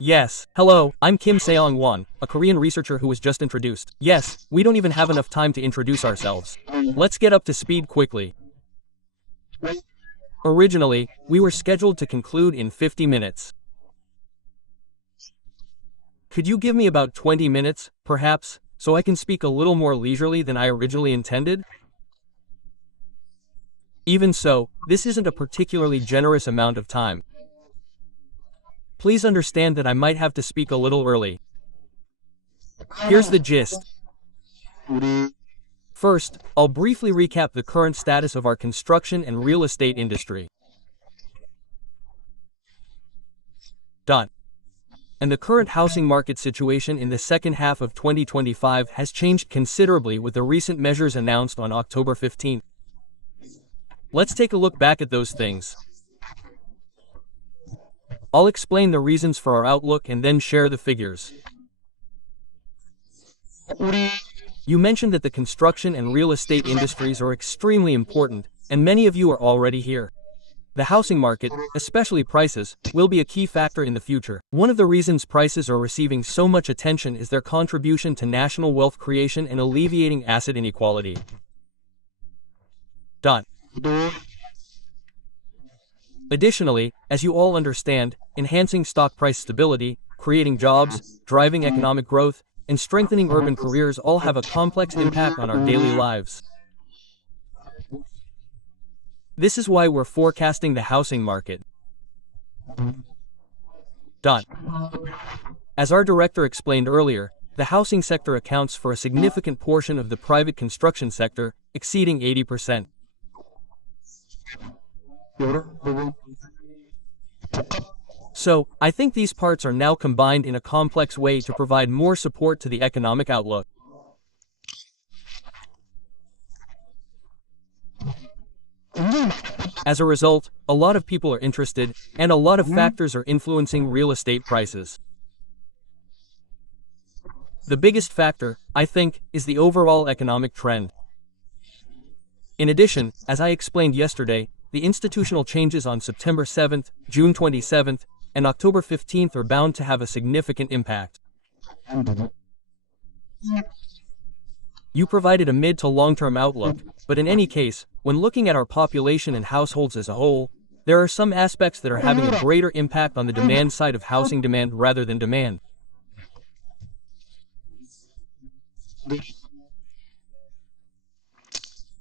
Yes. Hello, I'm Kim Seong-won, a Korean researcher who was just introduced. Yes, we don't even have enough time to introduce ourselves. Let's get up to speed quickly. Originally, we were scheduled to conclude in 50 minutes. Could you give me about 20 minutes, perhaps, so I can speak a little more leisurely than I originally intended? Even so, this isn't a particularly generous amount of time. Please understand that I might have to speak a little early. Here's the gist. First, I'll briefly recap the current status of our construction and real estate industry. And the current housing market situation in the second half of 2025 has changed considerably with the recent measures announced on October 15. Let's take a look back at those things. I'll explain the reasons for our outlook and then share the figures. You mentioned that the construction and real estate industries are extremely important, and many of you are already here. The housing market, especially prices, will be a key factor in the future. One of the reasons prices are receiving so much attention is their contribution to national wealth creation and alleviating asset inequality. Additionally, as you all understand, enhancing stock price stability, creating jobs, driving economic growth, and strengthening urban careers all have a complex impact on our daily lives. This is why we're forecasting the housing market. As our director explained earlier, the housing sector accounts for a significant portion of the private construction sector, exceeding 80%. So, I think these parts are now combined in a complex way to provide more support to the economic outlook. As a result, a lot of people are interested, and a lot of factors are influencing real estate prices. The biggest factor, I think, is the overall economic trend. In addition, as I explained yesterday, the institutional changes on September 7th, June 27th, and October 15th are bound to have a significant impact. You provided a mid to long-term outlook, but in any case, when looking at our population and households as a whole, there are some aspects that are having a greater impact on the demand side of housing demand rather than demand.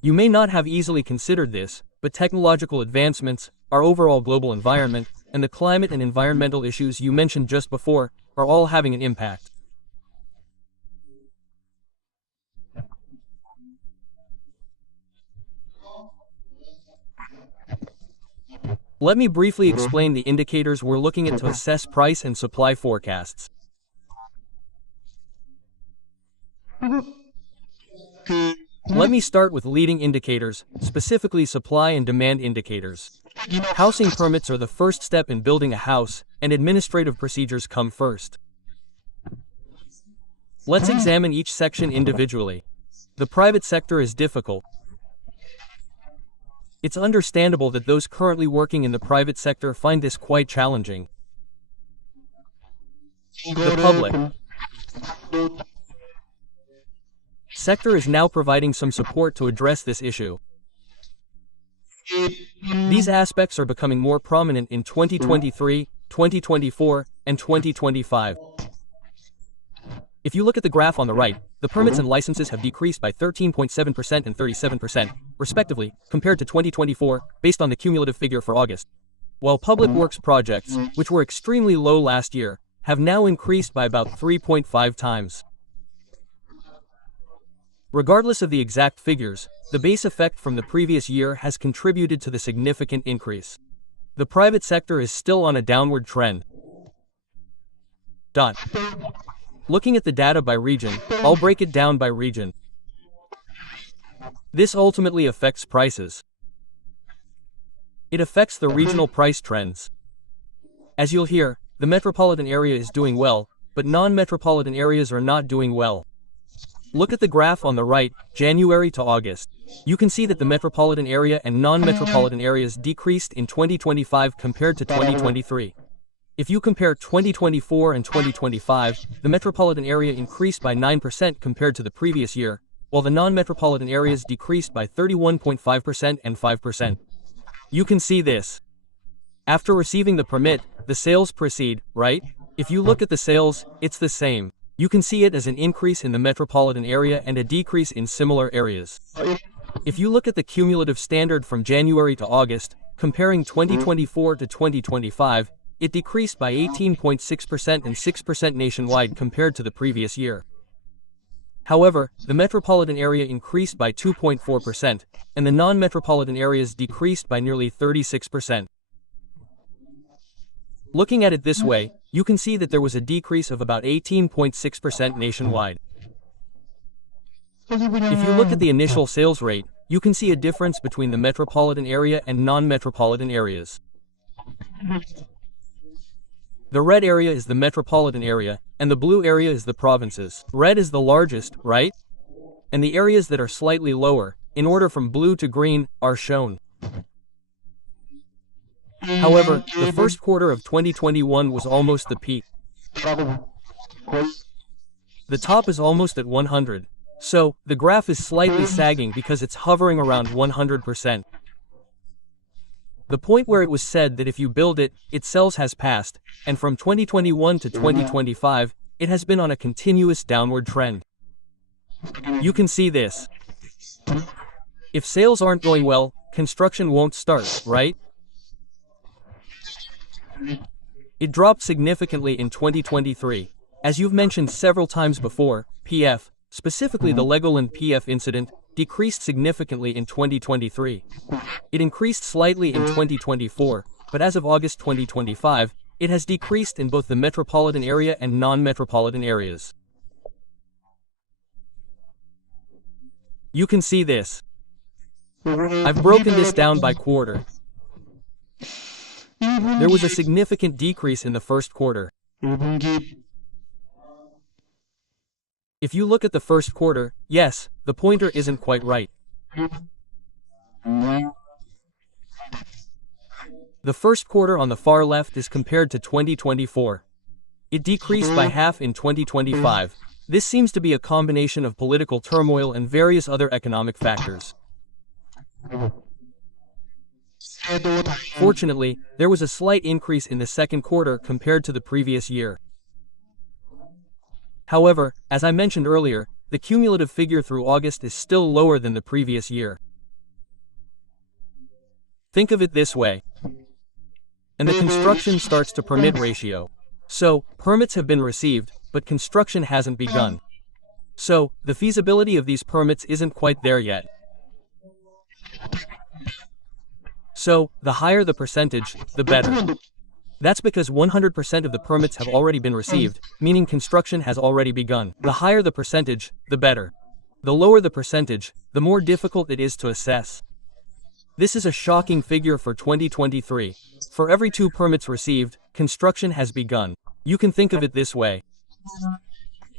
You may not have easily considered this, but technological advancements, our overall global environment, and the climate and environmental issues you mentioned just before are all having an impact. Let me briefly explain the indicators we're looking at to assess price and supply forecasts. Let me start with leading indicators, specifically supply and demand indicators. Housing permits are the first step in building a house, and administrative procedures come first. Let's examine each section individually. The private sector is difficult. It's understandable that those currently working in the private sector find this quite challenging. The public sector is now providing some support to address this issue. These aspects are becoming more prominent in 2023, 2024, and 2025. If you look at the graph on the right, the permits and licenses have decreased by 13.7% and 37%, respectively, compared to 2024, based on the cumulative figure for August. While public works projects, which were extremely low last year, have now increased by about 3.5 times. Regardless of the exact figures, the base effect from the previous year has contributed to the significant increase. The private sector is still on a downward trend. Looking at the data by region, I'll break it down by region. This ultimately affects prices. It affects the regional price trends. As you'll hear, the metropolitan area is doing well, but non-metropolitan areas are not doing well. Look at the graph on the right, January to August. You can see that the metropolitan area and non-metropolitan areas decreased in 2025 compared to 2023. If you compare 2024 and 2025, the metropolitan area increased by 9% compared to the previous year, while the non-metropolitan areas decreased by 31.5% and 5%. You can see this. After receiving the permit, the sales proceed, right? If you look at the sales, it's the same. You can see it as an increase in the metropolitan area and a decrease in similar areas. If you look at the cumulative standard from January to August, comparing 2024 to 2025, it decreased by 18.6% and 6% nationwide compared to the previous year. However, the metropolitan area increased by 2.4%, and the non-metropolitan areas decreased by nearly 36%. Looking at it this way, you can see that there was a decrease of about 18.6% nationwide. If you look at the initial sales rate, you can see a difference between the metropolitan area and non-metropolitan areas. The red area is the metropolitan area, and the blue area is the provinces. Red is the largest, right? And the areas that are slightly lower, in order from blue to green, are shown. However, the first quarter of 2021 was almost the peak. The top is almost at 100. So, the graph is slightly sagging because it's hovering around 100%. The point where it was said that if you build it, it sells has passed, and from 2021 to 2025, it has been on a continuous downward trend. You can see this. If sales aren't going well, construction won't start, right? It dropped significantly in 2023. As you've mentioned several times before, PF, specifically the Legoland PF incident, decreased significantly in 2023. It increased slightly in 2024, but as of August 2025, it has decreased in both the metropolitan area and non-metropolitan areas. You can see this. I've broken this down by quarter. There was a significant decrease in the first quarter. If you look at the first quarter, yes, the pointer isn't quite right. The first quarter on the far left is compared to 2024. It decreased by half in 2025. This seems to be a combination of political turmoil and various other economic factors. Fortunately, there was a slight increase in the second quarter compared to the previous year. However, as I mentioned earlier, the cumulative figure through August is still lower than the previous year. Think of it this way. And the construction starts to permit ratio. So, permits have been received, but construction hasn't begun. So, the feasibility of these permits isn't quite there yet. So, the higher the percentage, the better. That's because 100% of the permits have already been received, meaning construction has already begun. The higher the percentage, the better. The lower the percentage, the more difficult it is to assess. This is a shocking figure for 2023. For every 2 permits received, construction has begun. You can think of it this way.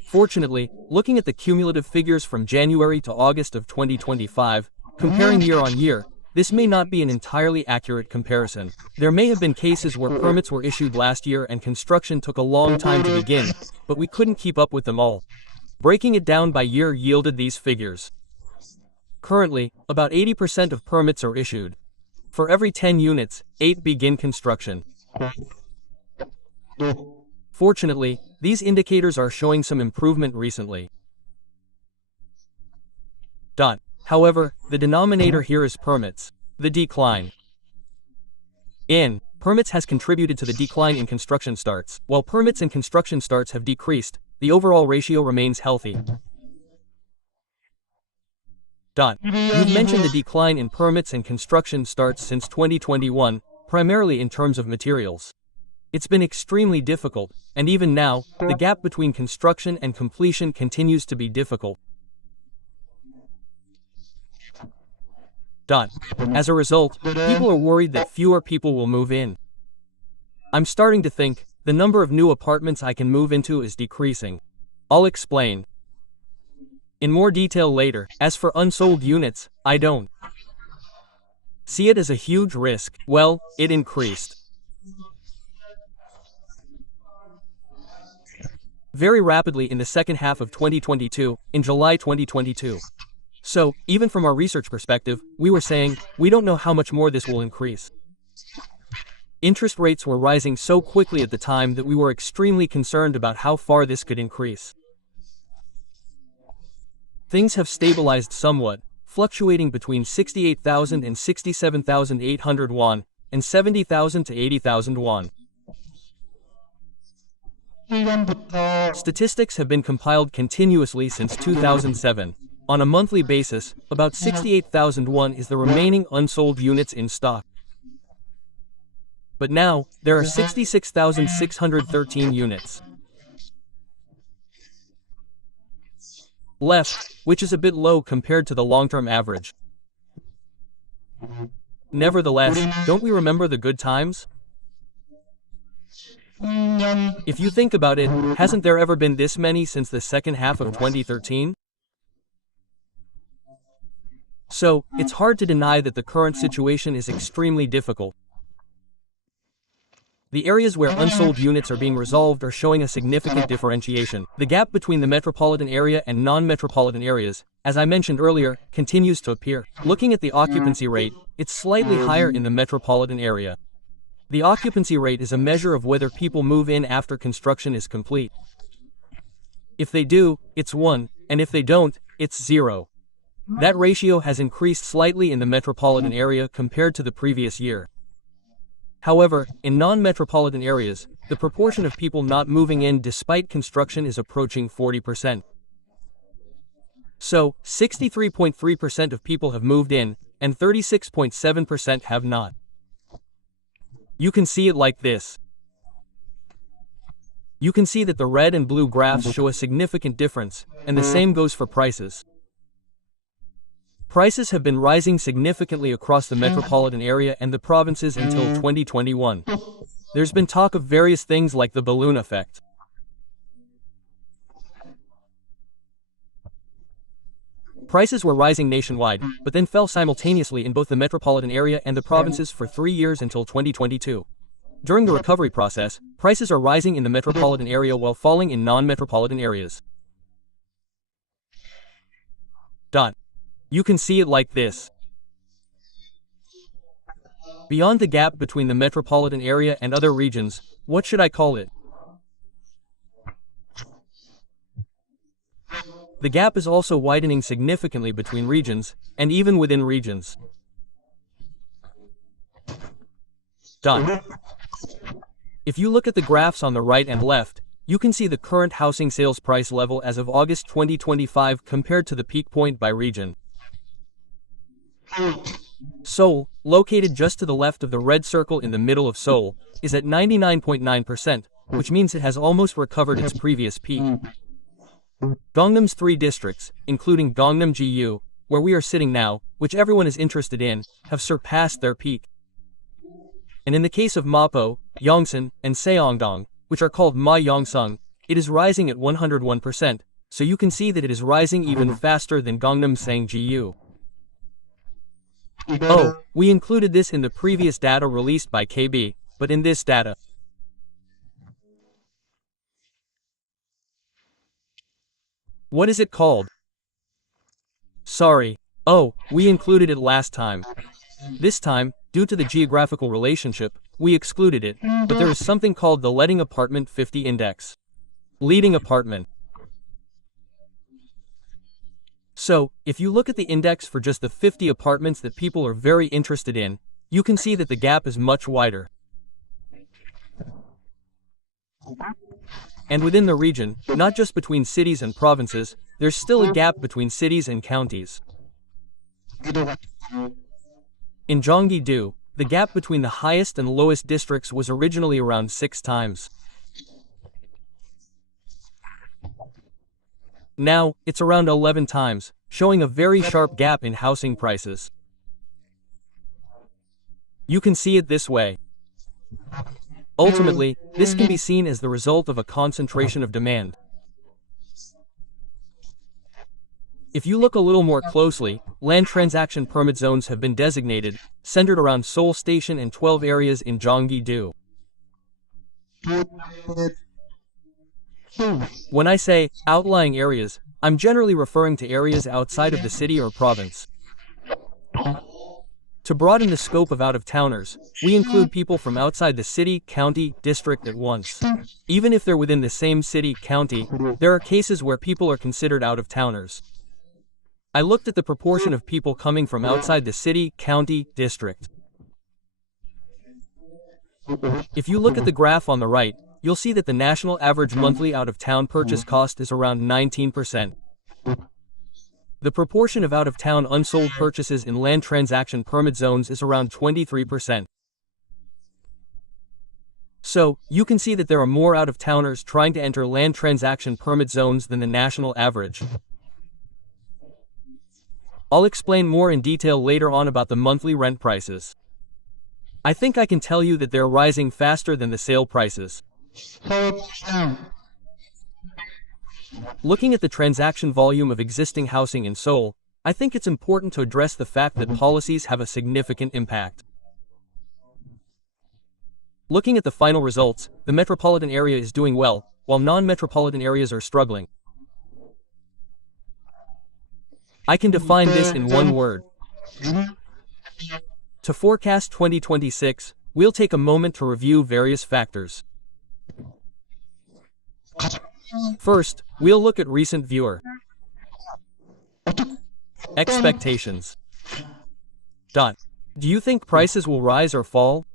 Fortunately, looking at the cumulative figures from January to August of 2025, comparing year on year, this may not be an entirely accurate comparison. There may have been cases where permits were issued last year and construction took a long time to begin, but we couldn't keep up with them all. Breaking it down by year yielded these figures. Currently, about 80% of permits are issued. For every 10 units, 8 begin construction. Fortunately, these indicators are showing some improvement recently. However, the denominator here is permits. The decline in permits has contributed to the decline in construction starts. While permits and construction starts have decreased, the overall ratio remains healthy. You've mentioned the decline in permits and construction starts since 2021, primarily in terms of materials. It's been extremely difficult, and even now, the gap between construction and completion continues to be difficult. As a result, people are worried that fewer people will move in. I'm starting to think, the number of new apartments I can move into is decreasing. I'll explain in more detail later. As for unsold units, I don't see it as a huge risk. Well, it increased. very rapidly in the second half of 2022, in July 2022. So, even from our research perspective, we were saying, we don't know how much more this will increase. Interest rates were rising so quickly at the time that we were extremely concerned about how far this could increase. Things have stabilized somewhat, fluctuating between 68,000 and 67,800 won, and 70,000 to 80,000 won. Statistics have been compiled continuously since 2007. On a monthly basis, about 68,000 won is the remaining unsold units in stock. But now, there are 66,613 units left, which is a bit low compared to the long-term average. Nevertheless, don't we remember the good times? If you think about it, hasn't there ever been this many since the second half of 2013? So, it's hard to deny that the current situation is extremely difficult. The areas where unsold units are being resolved are showing a significant differentiation. The gap between the metropolitan area and non-metropolitan areas, as I mentioned earlier, continues to appear. Looking at the occupancy rate, it's slightly higher in the metropolitan area. The occupancy rate is a measure of whether people move in after construction is complete. If they do, it's 1, and if they don't, it's 0. That ratio has increased slightly in the metropolitan area compared to the previous year. However, in non-metropolitan areas, the proportion of people not moving in despite construction is approaching 40%. So, 63.3% of people have moved in, and 36.7% have not. You can see it like this. You can see that the red and blue graphs show a significant difference, and the same goes for prices. Prices have been rising significantly across the metropolitan area and the provinces until 2021. There's been talk of various things like the balloon effect. Prices were rising nationwide, but then fell simultaneously in both the metropolitan area and the provinces for 3 years until 2022. During the recovery process, prices are rising in the metropolitan area while falling in non-metropolitan areas. You can see it like this. Beyond the gap between the metropolitan area and other regions, what should I call it? The gap is also widening significantly between regions, and even within regions. If you look at the graphs on the right and left, you can see the current housing sales price level as of August 2025 compared to the peak point by region. Seoul, located just to the left of the red circle in the middle of Seoul, is at 99.9%, which means it has almost recovered its previous peak. Gangnam's 3 districts, including Gangnam-gu, where we are sitting now, which everyone is interested in, have surpassed their peak. And in the case of Mapo, Yongsan, and Seongdong, which are called Ma Yongsung, it is rising at 101%, so you can see that it is rising even faster than Gangnam Sangju. Oh, we included this in the previous data released by KB, but in this data, what is it called? Sorry. Oh, we included it last time. This time, due to the geographical relationship, we excluded it, but there is something called the Letting Apartment 50 Index. Leading apartment. So, if you look at the index for just the 50 apartments that people are very interested in, you can see that the gap is much wider. And within the region, not just between cities and provinces, there's still a gap between cities and counties. In Gyeonggi-do, the gap between the highest and lowest districts was originally around 6 times. Now, it's around 11 times, showing a very sharp gap in housing prices. You can see it this way. Ultimately, this can be seen as the result of a concentration of demand. If you look a little more closely, land transaction permit zones have been designated, centered around Seoul Station and 12 areas in Gyeonggi-do. When I say outlying areas, I'm generally referring to areas outside of the city or province. To broaden the scope of out-of-towners, we include people from outside the city, county, district at once. Even if they're within the same city, county, there are cases where people are considered out-of-towners. I looked at the proportion of people coming from outside the city, county, district. If you look at the graph on the right, you'll see that the national average monthly out-of-town purchase cost is around 19%. The proportion of out-of-town unsold purchases in land transaction permit zones is around 23%. So, you can see that there are more out-of-towners trying to enter land transaction permit zones than the national average. I'll explain more in detail later on about the monthly rent prices. I think I can tell you that they're rising faster than the sale prices. Looking at the transaction volume of existing housing in Seoul, I think it's important to address the fact that policies have a significant impact. Looking at the final results, the metropolitan area is doing well, while non-metropolitan areas are struggling. I can define this in one word. To forecast 2026, we'll take a moment to review various factors. First, we'll look at recent viewer expectations. Do you think prices will rise or fall?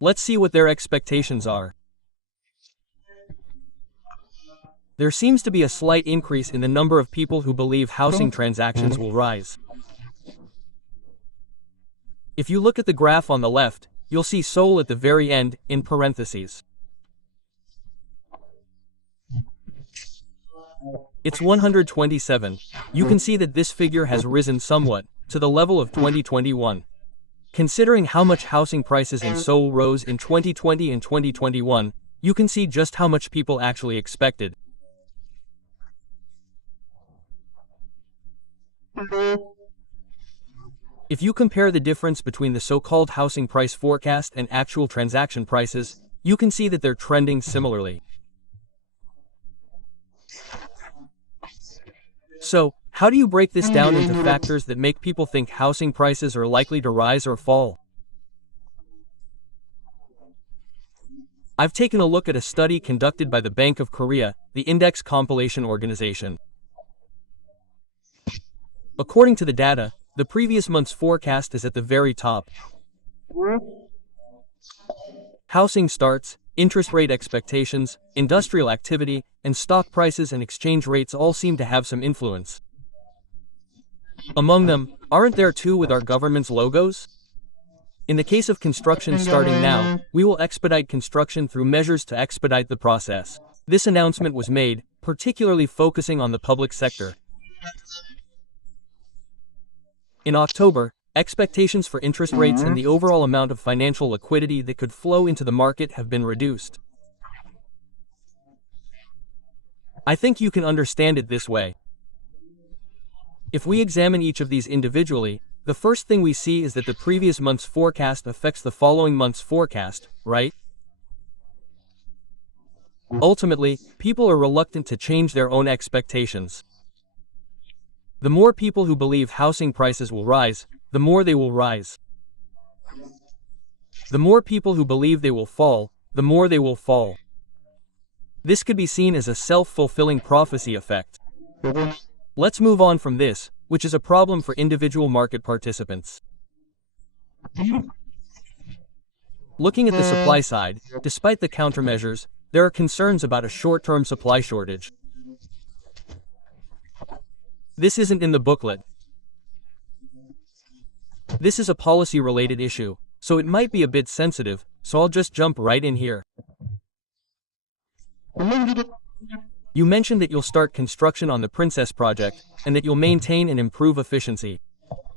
Let's see what their expectations are. There seems to be a slight increase in the number of people who believe housing transactions will rise. If you look at the graph on the left, you'll see Seoul at the very end, in parentheses. It's 127. You can see that this figure has risen somewhat, to the level of 2021. Considering how much housing prices in Seoul rose in 2020 and 2021, you can see just how much people actually expected. If you compare the difference between the so-called housing price forecast and actual transaction prices, you can see that they're trending similarly. So, how do you break this down into factors that make people think housing prices are likely to rise or fall? I've taken a look at a study conducted by the Bank of Korea, the Index Compilation Organization. According to the data, the previous month's forecast is at the very top. Housing starts, interest rate expectations, industrial activity, and stock prices and exchange rates all seem to have some influence. Among them, aren't there two with our government's logos? In the case of construction starting now, we will expedite construction through measures to expedite the process. This announcement was made, particularly focusing on the public sector. In October, expectations for interest rates and the overall amount of financial liquidity that could flow into the market have been reduced. I think you can understand it this way. If we examine each of these individually, the first thing we see is that the previous month's forecast affects the following month's forecast, right? Ultimately, people are reluctant to change their own expectations. The more people who believe housing prices will rise, the more they will rise. The more people who believe they will fall, the more they will fall. This could be seen as a self-fulfilling prophecy effect. Let's move on from this, which is a problem for individual market participants. Looking at the supply side, despite the countermeasures, there are concerns about a short-term supply shortage. This isn't in the booklet. This is a policy-related issue, so it might be a bit sensitive, so I'll just jump right in here. You mentioned that you'll start construction on the Princess project, and that you'll maintain and improve efficiency.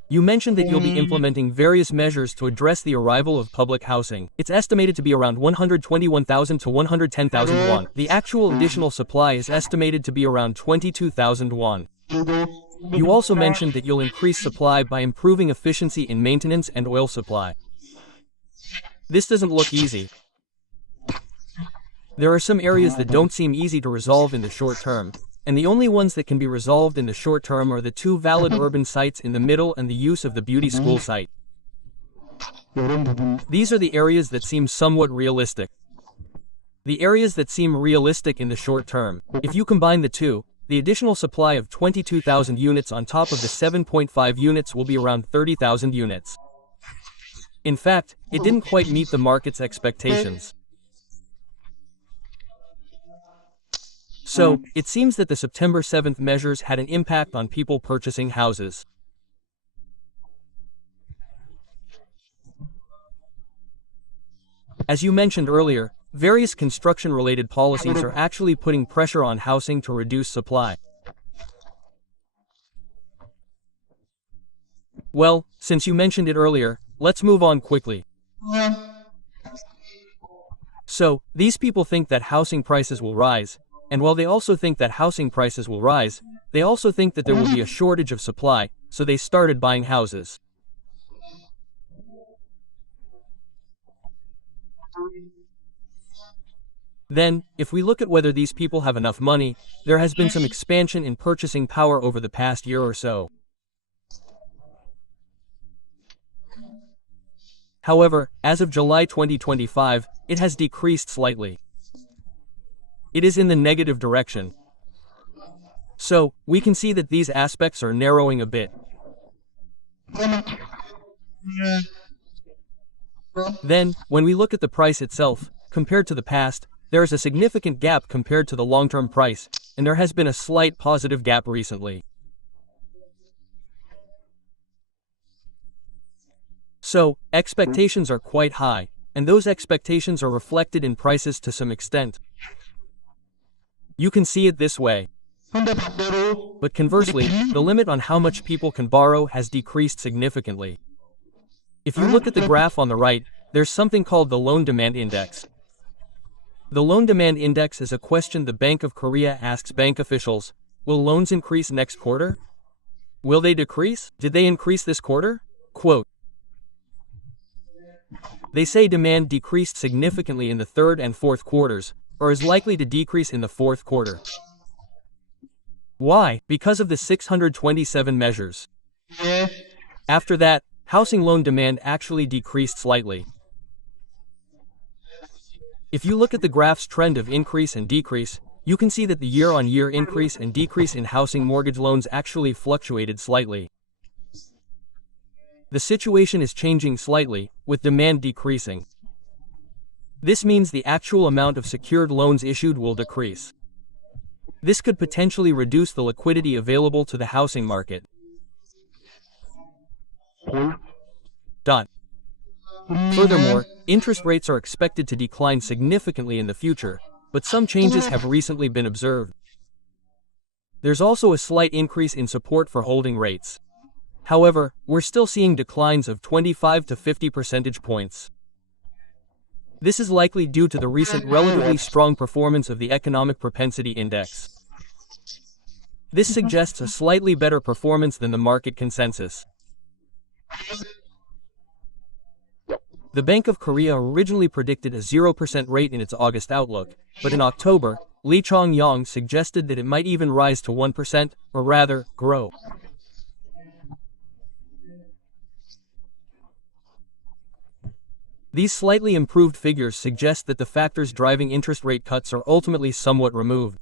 You mentioned that you'll be implementing various measures to address the arrival of public housing. It's estimated to be around 121,000 to 110,000 won. The actual additional supply is estimated to be around 22,000 won. You also mentioned that you'll increase supply by improving efficiency in maintenance and oil supply. This doesn't look easy. There are some areas that don't seem easy to resolve in the short term, and the only ones that can be resolved in the short term are the two valid urban sites in the middle and the use of the beauty school site. These are the areas that seem somewhat realistic. The areas that seem realistic in the short term, if you combine the two, the additional supply of 22,000 units on top of the 7.5 units will be around 30,000 units. In fact, it didn't quite meet the market's expectations. So, it seems that the September 7th measures had an impact on people purchasing houses. As you mentioned earlier, various construction-related policies are actually putting pressure on housing to reduce supply. Well, since you mentioned it earlier, let's move on quickly. So, these people think that housing prices will rise, and while they also think that housing prices will rise, they also think that there will be a shortage of supply, so they started buying houses. Then, if we look at whether these people have enough money, there has been some expansion in purchasing power over the past year or so. However, as of July 2025, it has decreased slightly. It is in the negative direction. So, we can see that these aspects are narrowing a bit. Then, when we look at the price itself, compared to the past, there is a significant gap compared to the long-term price, and there has been a slight positive gap recently. So, expectations are quite high, and those expectations are reflected in prices to some extent. You can see it this way. But conversely, the limit on how much people can borrow has decreased significantly. If you look at the graph on the right, there's something called the Loan Demand Index. The Loan Demand Index is a question the Bank of Korea asks bank officials. Will loans increase next quarter? Will they decrease? Did they increase this quarter? Quote. They say demand decreased significantly in the third and fourth quarters, or is likely to decrease in the fourth quarter. Why? Because of the 627 measures. After that, housing loan demand actually decreased slightly. If you look at the graph's trend of increase and decrease, you can see that the year-on-year increase and decrease in housing mortgage loans actually fluctuated slightly. The situation is changing slightly, with demand decreasing. This means the actual amount of secured loans issued will decrease. This could potentially reduce the liquidity available to the housing market. Furthermore, interest rates are expected to decline significantly in the future, but some changes have recently been observed. There's also a slight increase in support for holding rates. However, we're still seeing declines of 25 to 50 percentage points. This is likely due to the recent relatively strong performance of the Economic Propensity Index. This suggests a slightly better performance than the market consensus. The Bank of Korea originally predicted a 0% rate in its August outlook, but in October, Lee Chong-yong suggested that it might even rise to 1%, or rather, grow. These slightly improved figures suggest that the factors driving interest rate cuts are ultimately somewhat removed.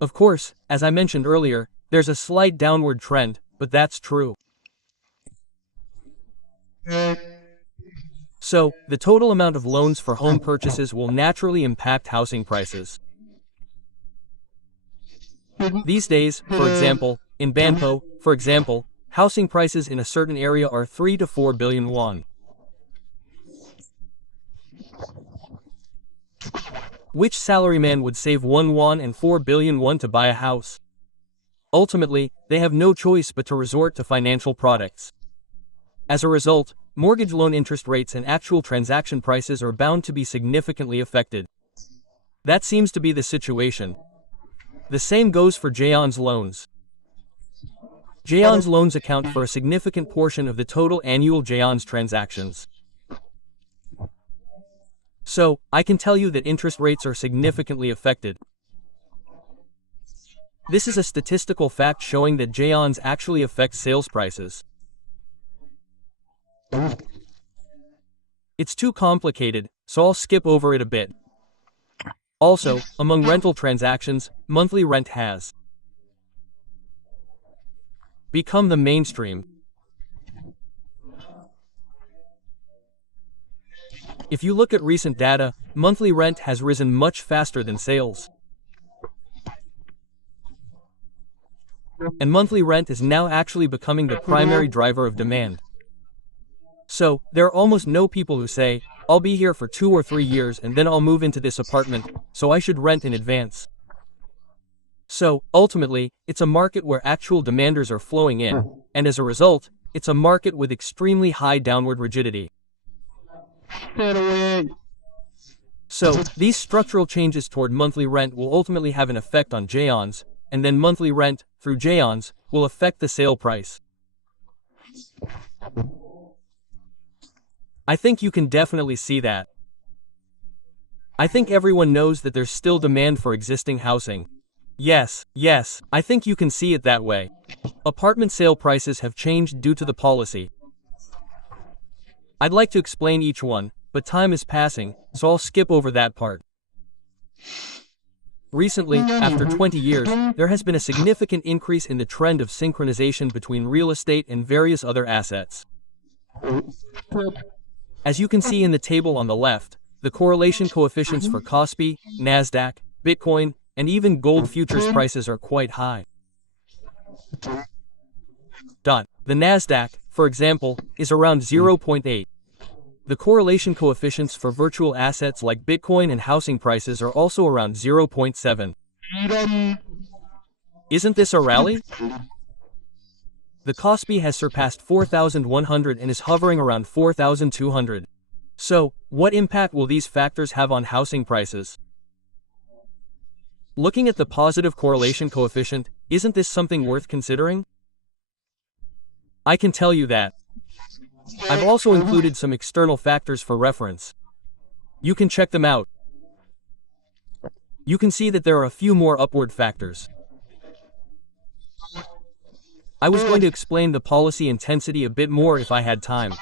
Of course, as I mentioned earlier, there's a slight downward trend, but that's true. So, the total amount of loans for home purchases will naturally impact housing prices. These days, for example, in Banpo, for example, housing prices in a certain area are 3 to 4 billion won. Which salaryman would save 1 won and 4 billion won to buy a house? Ultimately, they have no choice but to resort to financial products. As a result, mortgage loan interest rates and actual transaction prices are bound to be significantly affected. That seems to be the situation. The same goes for Jaeon's loans. Jaeon's loans account for a significant portion of the total annual Jaeon's transactions. So, I can tell you that interest rates are significantly affected. This is a statistical fact showing that J-ons actually affect sales prices. It's too complicated, so I'll skip over it a bit. Also, among rental transactions, monthly rent has become the mainstream. If you look at recent data, monthly rent has risen much faster than sales. And monthly rent is now actually becoming the primary driver of demand. So, there are almost no people who say, I'll be here for 2 or 3 years and then I'll move into this apartment, so I should rent in advance. So, ultimately, it's a market where actual demanders are flowing in, and as a result, it's a market with extremely high downward rigidity. So, these structural changes toward monthly rent will ultimately have an effect on J-ons, and then monthly rent, through J-ons, will affect the sale price. I think you can definitely see that. I think everyone knows that there's still demand for existing housing. Yes, I think you can see it that way. Apartment sale prices have changed due to the policy. I'd like to explain each one, but time is passing, so I'll skip over that part. Recently, after 20 years, there has been a significant increase in the trend of synchronization between real estate and various other assets. As you can see in the table on the left, the correlation coefficients for KOSPI, NASDAQ, Bitcoin, and even gold futures prices are quite high. The NASDAQ, for example, is around 0.8. The correlation coefficients for virtual assets like Bitcoin and housing prices are also around 0.7. Isn't this a rally? The KOSPI has surpassed 4,100 and is hovering around 4,200. So, what impact will these factors have on housing prices? Looking at the positive correlation coefficient, isn't this something worth considering? I can tell you that. I've also included some external factors for reference. You can check them out. You can see that there are a few more upward factors. I was going to explain the policy intensity a bit more if I had time.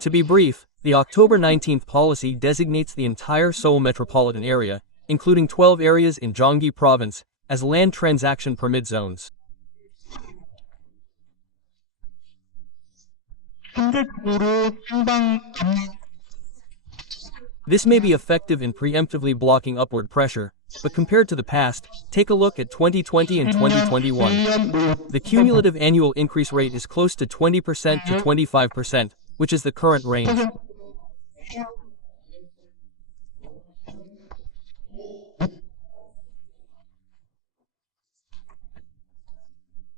To be brief, the October 19th policy designates the entire Seoul metropolitan area, including 12 areas in Gyeonggi province, as land transaction permit zones. This may be effective in preemptively blocking upward pressure, but compared to the past, take a look at 2020 and 2021. The cumulative annual increase rate is close to 20% to 25%, which is the current range.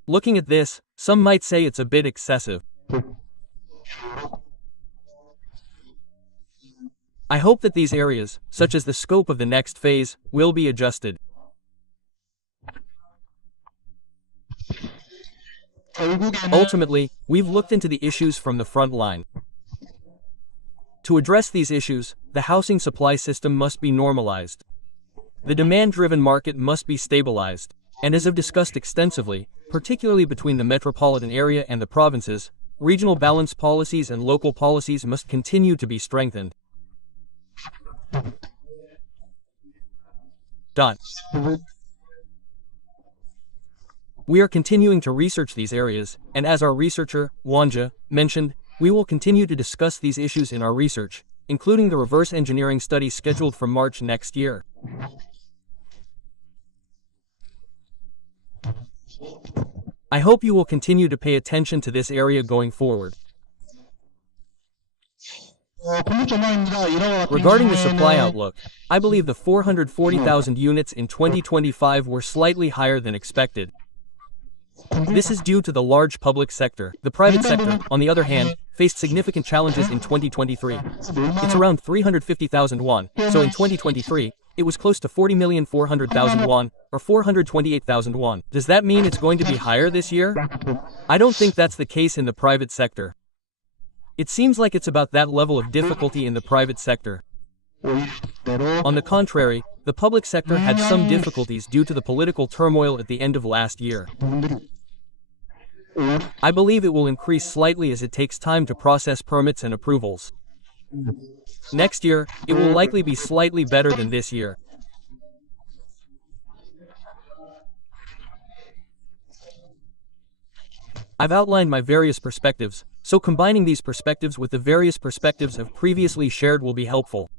Looking at this, some might say it's a bit excessive. I hope that these areas, such as the scope of the next phase, will be adjusted. Ultimately, we've looked into the issues from the front line. To address these issues, the housing supply system must be normalized. The demand-driven market must be stabilized, and as I've discussed extensively, particularly between the metropolitan area and the provinces, regional balance policies and local policies must continue to be strengthened. We are continuing to research these areas, and as our researcher, Wanja, mentioned, we will continue to discuss these issues in our research, including the reverse engineering study scheduled for March next year. I hope you will continue to pay attention to this area going forward. Regarding the supply outlook, I believe the 440,000 units in 2025 were slightly higher than expected. This is due to the large public sector. The private sector, on the other hand, faced significant challenges in 2023. It's around 350,000 won, so in 2023, it was close to 40,400,000 won, or 428,000 won. Does that mean it's going to be higher this year? I don't think that's the case in the private sector. It seems like it's about that level of difficulty in the private sector. On the contrary, the public sector had some difficulties due to the political turmoil at the end of last year. I believe it will increase slightly as it takes time to process permits and approvals. Next year, it will likely be slightly better than this year. I've outlined my various perspectives, so combining these perspectives with the various perspectives I've previously shared will be helpful.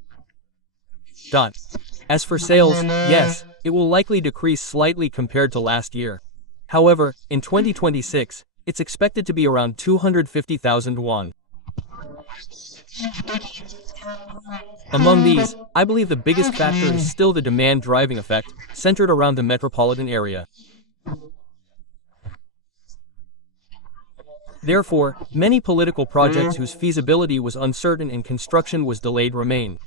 As for sales, yes, it will likely decrease slightly compared to last year. However, in 2026, it's expected to be around 250,000 won. Among these, I believe the biggest factor is still the demand driving effect, centered around the metropolitan area. Therefore, many political projects whose feasibility was uncertain and construction was delayed remain.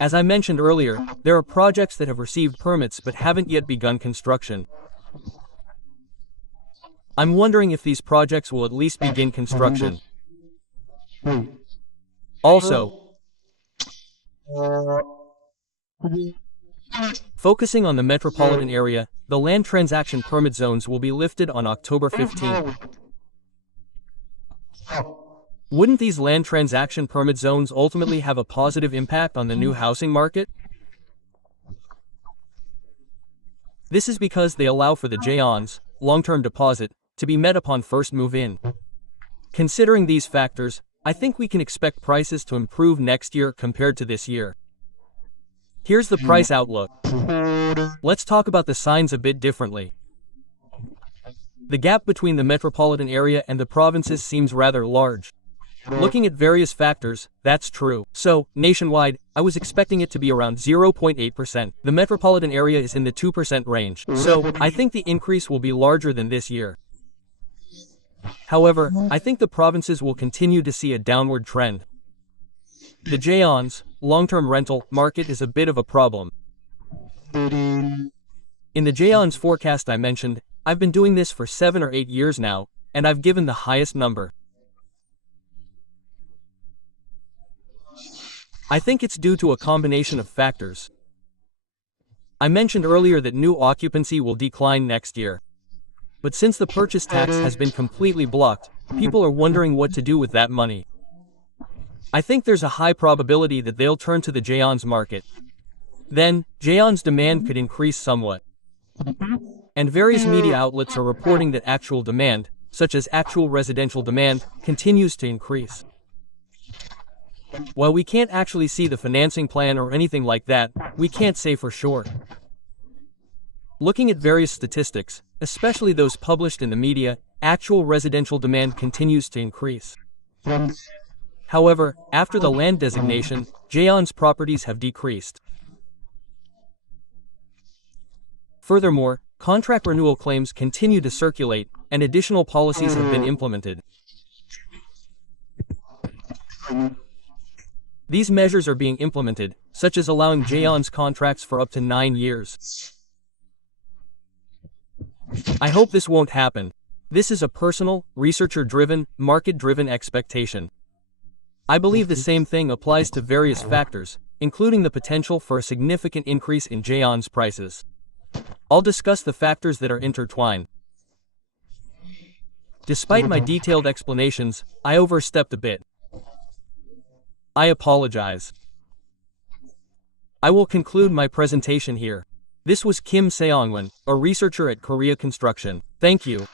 As I mentioned earlier, there are projects that have received permits but haven't yet begun construction. I'm wondering if these projects will at least begin construction. Also, focusing on the metropolitan area, the land transaction permit zones will be lifted on October 15. Wouldn't these land transaction permit zones ultimately have a positive impact on the new housing market? This is because they allow for the JONs, long-term deposit, to be met upon first move-in. Considering these factors, I think we can expect prices to improve next year compared to this year. Here's the price outlook. Let's talk about the signs a bit differently. The gap between the metropolitan area and the provinces seems rather large. Looking at various factors, that's true. So, nationwide, I was expecting it to be around 0.8%. The metropolitan area is in the 2% range. So, I think the increase will be larger than this year. However, I think the provinces will continue to see a downward trend. The JONs, long-term rental, market is a bit of a problem. In the JONs forecast I mentioned, I've been doing this for 7 or 8 years now, and I've given the highest number. I think it's due to a combination of factors. I mentioned earlier that new occupancy will decline next year. But since the purchase tax has been completely blocked, people are wondering what to do with that money. I think there's a high probability that they'll turn to the JONs market. Then, JONs demand could increase somewhat. And various media outlets are reporting that actual demand, such as actual residential demand, continues to increase. While we can't actually see the financing plan or anything like that, we can't say for sure. Looking at various statistics, especially those published in the media, actual residential demand continues to increase. However, after the land designation, JONs properties have decreased. Furthermore, contract renewal claims continue to circulate, and additional policies have been implemented. These measures are being implemented, such as allowing JONs contracts for up to 9 years. I hope this won't happen. This is a personal, researcher-driven, market-driven expectation. I believe the same thing applies to various factors, including the potential for a significant increase in JONs prices. I'll discuss the factors that are intertwined. Despite my detailed explanations, I overstepped a bit. I apologize. I will conclude my presentation here. This was Kim Seongwon, a researcher at Korea Construction. Thank you.